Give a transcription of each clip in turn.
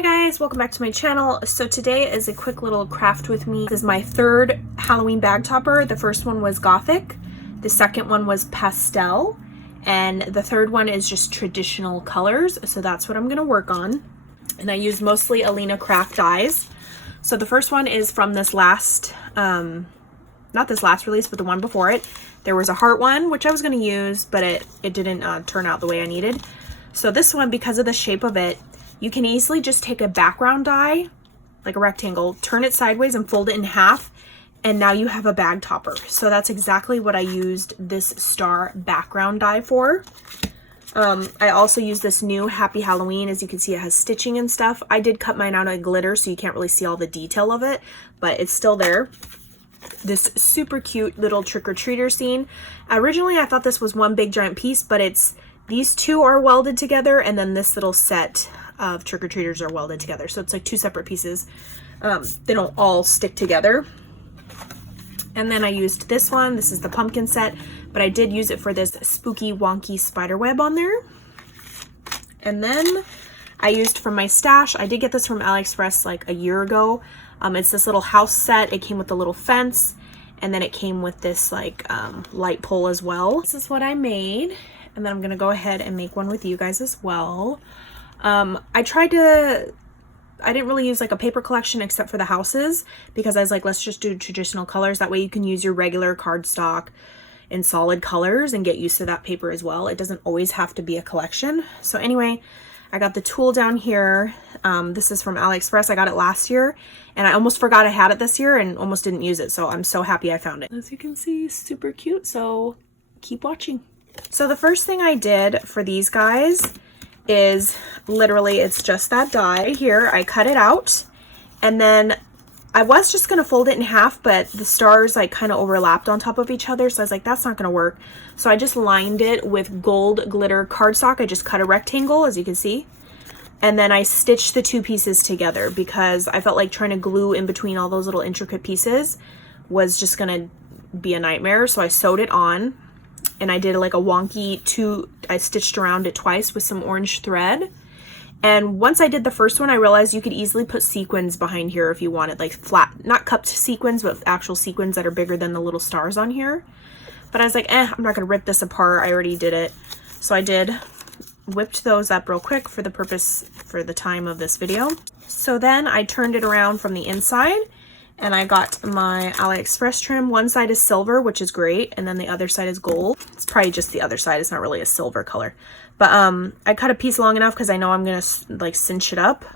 Hi guys, welcome back to my channel. So today is a quick little craft with me. This is my third Halloween bag topper. The first one was gothic, the second one was pastel, and the third one is just traditional colors. So that's what I'm gonna work on. And I use mostly Alina craft dies. So the first one is from this last, not this last release, but the one before it. There was a heart one, which I was gonna use, but it didn't turn out the way I needed. So this one, because of the shape of it, you can easily just take a background die, like a rectangle, turn it sideways and fold it in half, and now you have a bag topper. So that's exactly what I used this star background die for. I also used this new Happy Halloween. As you can see, it has stitching and stuff. I did cut mine out of glitter, so you can't really see all the detail of it, but it's still there. This super cute little trick-or-treater scene. Originally, I thought this was one big giant piece, but these two are welded together, and then this little set of trick-or-treaters are welded together. So it's like two separate pieces. They don't all stick together. And then I used this one. This is the pumpkin set, but I did use it for this spooky wonky spider web on there. And then I used from my stash, I did get this from AliExpress like a year ago. It's this little house set. It came with a little fence, and then it came with this like light pole as well. This is what I made, and then I'm gonna go ahead and make one with you guys as well. I didn't really use like a paper collection except for the houses, because I was like, let's just do traditional colors. That way you can use your regular cardstock in solid colors and get used to that paper as well. It doesn't always have to be a collection. So anyway, I got the tool down here. This is from AliExpress. I got it last year and I almost forgot I had it this year and almost didn't use it. So I'm so happy I found it. As you can see, super cute. So keep watching. So the first thing I did for these guys is literally, it's just that die here. I cut it out, and then I was just gonna fold it in half, but the stars like kind of overlapped on top of each other, so I was like, that's not gonna work. So I just lined it with gold glitter cardstock. I just cut a rectangle, as you can see, and then I stitched the two pieces together because I felt like trying to glue in between all those little intricate pieces was just gonna be a nightmare. So I sewed it on, and I did like a wonky I stitched around it twice with some orange thread. And once I did the first one, I realized you could easily put sequins behind here if you wanted, like flat, not cupped sequins, but actual sequins that are bigger than the little stars on here. But I was like, I'm not gonna rip this apart. I already did it. So I whipped those up real quick for the time of this video. So then I turned it around from the inside, and I got my AliExpress trim. One side is silver, which is great, and then the other side is gold. It's probably just the other side. It's not really a silver color. But I cut a piece long enough because I know I'm gonna like cinch it up.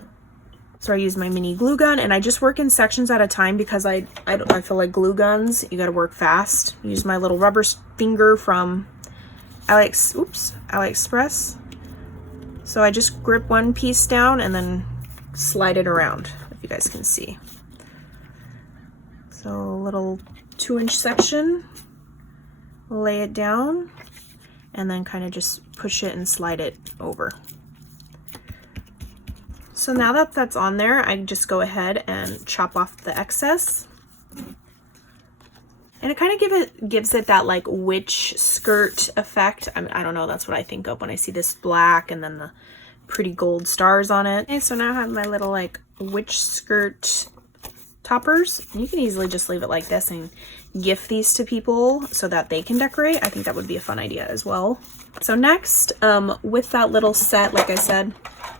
So I used my mini glue gun, and I just work in sections at a time because I feel like glue guns, you gotta work fast. Use my little rubber finger from AliExpress. So I just grip one piece down and then slide it around, if you guys can see. So a little 2-inch section, lay it down, and then kind of just push it and slide it over. So now that that's on there, I just go ahead and chop off the excess. And it kind of gives it that like witch skirt effect. I don't know, that's what I think of when I see this black and then the pretty gold stars on it. Okay, so now I have my little like witch skirt toppers. You can easily just leave it like this and gift these to people so that they can decorate. I think that would be a fun idea as well. So next, with that little set, like I said,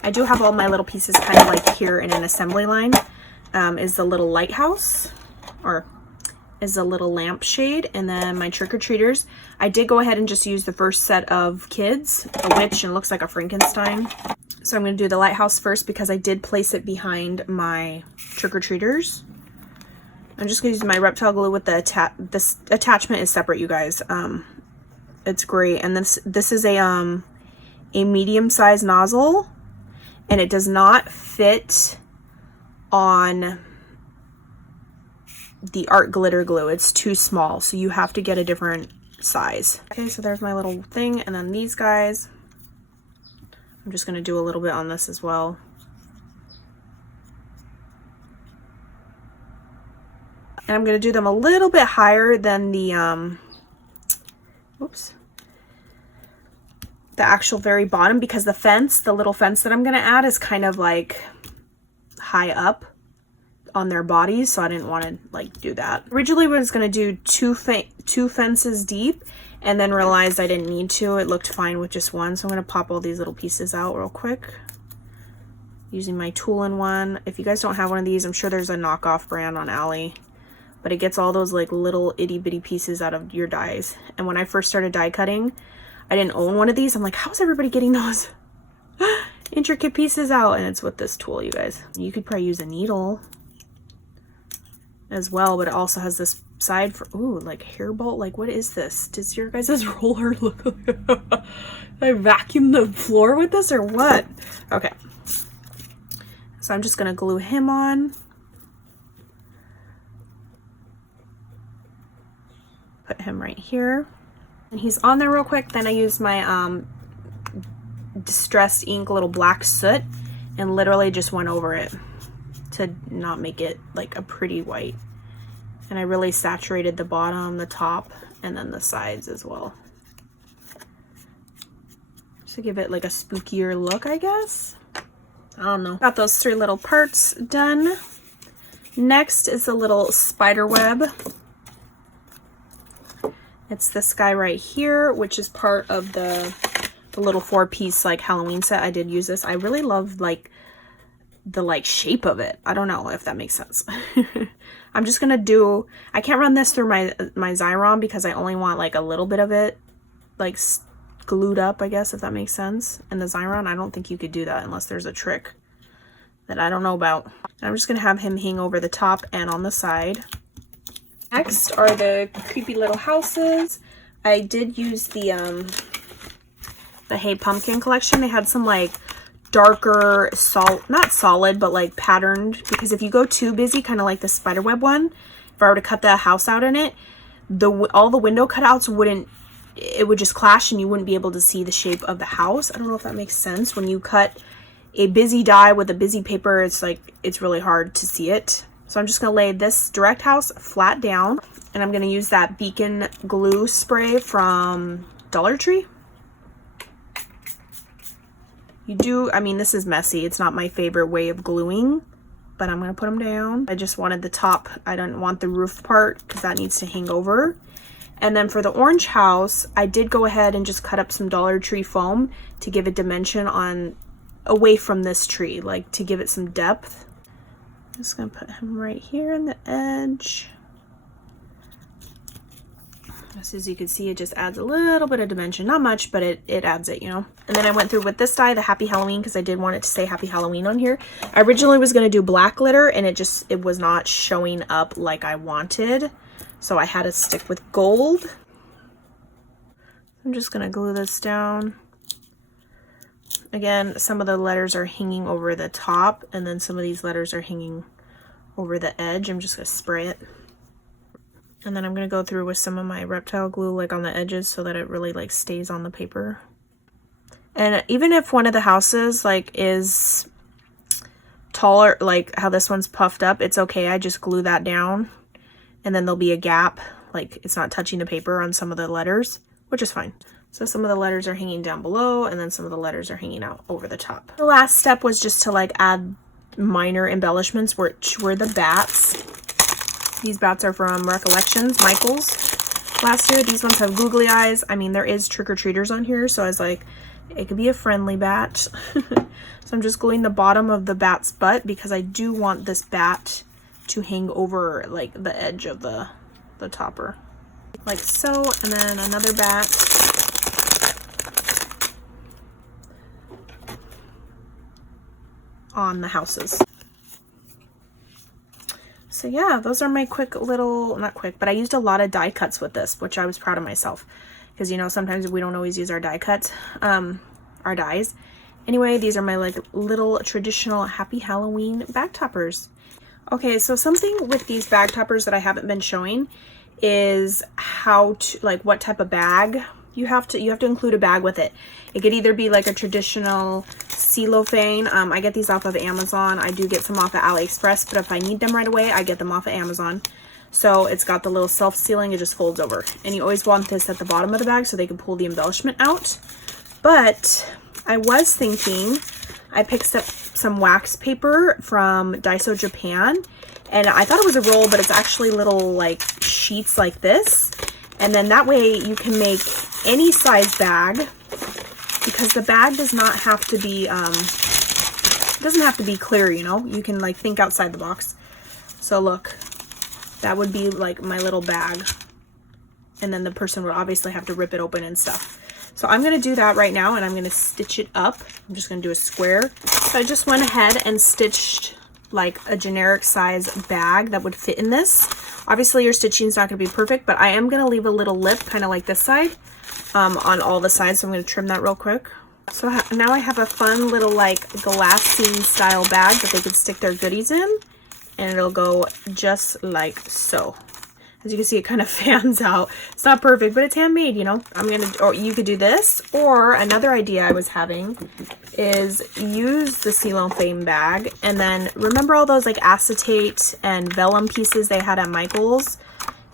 I do have all my little pieces kind of like here in an assembly line, is the little lighthouse, or is a little lampshade, and then my trick-or-treaters. I did go ahead and just use the first set of kids, a witch, and it looks like a Frankenstein. So I'm going to do the lighthouse first because I did place it behind my trick-or-treaters. I'm just going to use my reptile glue with the this attachment is separate, you guys. It's great. And this is a medium-sized nozzle, and it does not fit on the art glitter glue. It's too small, so you have to get a different size. Okay, so there's my little thing, and then these guys, I'm just going to do a little bit on this as well. And I'm going to do them a little bit higher than the actual very bottom, because the little fence that I'm going to add is kind of like high up on their bodies, so I didn't want to like do that. Originally I was going to do two fences deep, and then realized I didn't need to. It looked fine with just one, so I'm going to pop all these little pieces out real quick using my tool in one. If you guys don't have one of these, I'm sure there's a knockoff brand on Ali, but it gets all those like little itty bitty pieces out of your dies. And when I first started die cutting, I didn't own one of these. I'm like, how's everybody getting those intricate pieces out? And it's with this tool, you guys. You could probably use a needle as well, but it also has this side for, ooh, like hair bolt. Like, what is this? Does your guys' roller look like I vacuum the floor with this or what? Okay. So I'm just gonna glue him on. Put him right here. And he's on there real quick. Then I used my distressed ink little black soot and literally just went over it to not make it like a pretty white. And I really saturated the bottom, the top, and then the sides as well. Just to give it like a spookier look, I guess. I don't know. Got those 3 little parts done. Next is a little spider web. It's this guy right here, which is part of the little 4-piece like Halloween set. I did use this. I really love like the like shape of it. I don't know if that makes sense. I'm just gonna do, I can't run this through my Xyron because I only want like a little bit of it like glued up, I guess, if that makes sense. And the Xyron, I don't think you could do that unless there's a trick that I don't know about. And I'm just gonna have him hang over the top and on the side. Next are the creepy little houses. I did use the Hey Pumpkin collection. They had some like darker, not solid, but like patterned, because if you go too busy, kind of like the spiderweb one, if I were to cut the house out in it, all the window cutouts it would just clash and you wouldn't be able to see the shape of the house. I don't know if that makes sense. When you cut a busy die with a busy paper, it's like, it's really hard to see it. So I'm just gonna lay this direct house flat down, and I'm gonna use that beacon glue spray from Dollar Tree. I mean, this is messy. It's not my favorite way of gluing, but I'm gonna put them down. I just wanted the top. I don't want the roof part because that needs to hang over. And then for the orange house, I did go ahead and just cut up some Dollar Tree foam to give it dimension away from this tree, like to give it some depth. I'm just gonna put him right here on the edge. As you can see, it just adds a little bit of dimension. Not much, but it adds it, you know. And then I went through with this die, the Happy Halloween, because I did want it to say Happy Halloween on here. I originally was going to do black glitter, and it was not showing up like I wanted. So I had to stick with gold. I'm just going to glue this down. Again, some of the letters are hanging over the top, and then some of these letters are hanging over the edge. I'm just going to spray it. And then I'm going to go through with some of my reptile glue like on the edges so that it really like stays on the paper. And even if one of the houses like is taller, like how this one's puffed up, it's okay. I just glue that down and then there'll be a gap, like it's not touching the paper on some of the letters, which is fine. So some of the letters are hanging down below and then some of the letters are hanging out over the top. The last step was just to like add minor embellishments, which were the bats. These bats are from Recollections, Michael's last year. These ones have googly eyes. I mean, there is trick-or-treaters on here, so I was like, it could be a friendly bat. So I'm just gluing the bottom of the bat's butt because I do want this bat to hang over like the edge of the topper. Like so, and then another bat. On the houses. So yeah, those are my quick little, not quick, but I used a lot of die cuts with this, which I was proud of myself. Because, you know, sometimes we don't always use our die cuts, our dies. Anyway, these are my like little traditional Happy Halloween bag toppers. Okay, so something with these bag toppers that I haven't been showing is how to, like what type of bag you have to include a bag with it. It could either be like a traditional cellophane. I get these off of Amazon. I do get some off of AliExpress, but if I need them right away, I get them off of Amazon. So it's got the little self-sealing, it just folds over. And you always want this at the bottom of the bag so they can pull the embellishment out. But I was thinking I picked up some wax paper from Daiso Japan, and I thought it was a roll, but it's actually little like sheets like this. And then that way you can make any size bag, because the bag does not have to be doesn't have to be clear, you know. You can like think outside the box. So look, that would be like my little bag, and then the person would obviously have to rip it open and stuff. So I'm going to do that right now, and I'm going to stitch it up. I'm just going to do a square. So I just went ahead and stitched like a generic size bag that would fit in this. Obviously your stitching is not going to be perfect, but I am going to leave a little lip kind of like this side on all the sides. So I'm going to trim that real quick. So now I have a fun little like glassine style bag that they could stick their goodies in, and it'll go just like so. As you can see, it kind of fans out. It's not perfect, but it's handmade, you know. Or you could do this, or another idea I was having is use the Ceylon Fame bag, and then remember all those like acetate and vellum pieces they had at Michael's,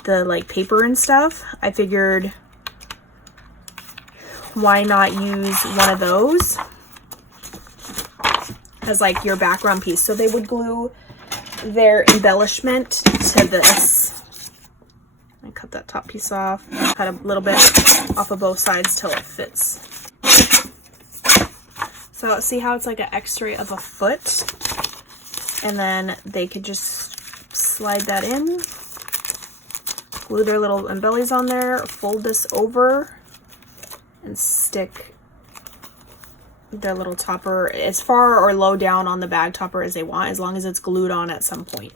the like paper and stuff? I figured, why not use one of those as like your background piece? So they would glue their embellishment to this. I cut that top piece off, cut a little bit off of both sides till it fits. So see how it's like an x-ray of a foot, and then they could just slide that in, glue their little embellies on there, fold this over, and stick their little topper as far or low down on the bag topper as they want, as long as it's glued on at some point.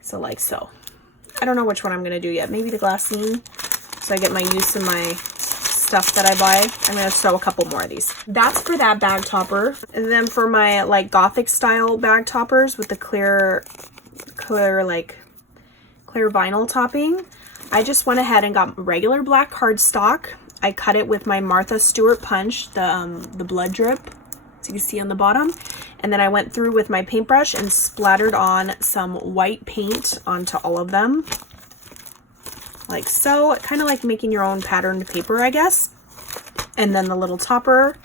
So like so. I don't know which one I'm going to do yet. Maybe the glassine, so I get my use in my stuff that I buy. I'm going to sew a couple more of these. That's for that bag topper. And then for my like gothic style bag toppers with the clear vinyl topping, I just went ahead and got regular black cardstock. I cut it with my Martha Stewart punch, the blood drip, as you can see on the bottom. And then I went through with my paintbrush and splattered on some white paint onto all of them. Like so, kind of like making your own patterned paper, I guess. And then the little topper,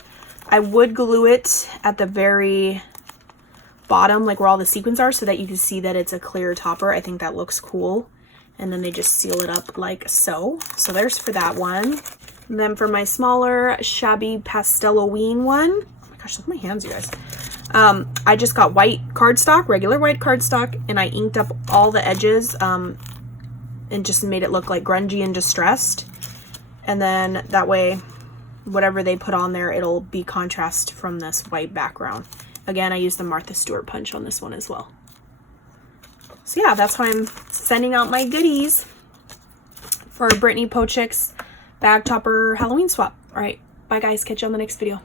I would glue it at the very bottom, like where all the sequins are, so that you can see that it's a clear topper. I think that looks cool. And then they just seal it up like so. So there's for that one. And then for my smaller, shabby Pastel-o-ween one, oh my gosh, look at my hands, you guys. I just got white cardstock, regular white cardstock, and I inked up all the edges and just made it look like grungy and distressed. And then that way, whatever they put on there, it'll be contrast from this white background. Again, I used the Martha Stewart punch on this one as well. So yeah, that's how I'm sending out my goodies for Brittany Pochick's bag topper Halloween swap. All right, bye guys, catch you on the next video.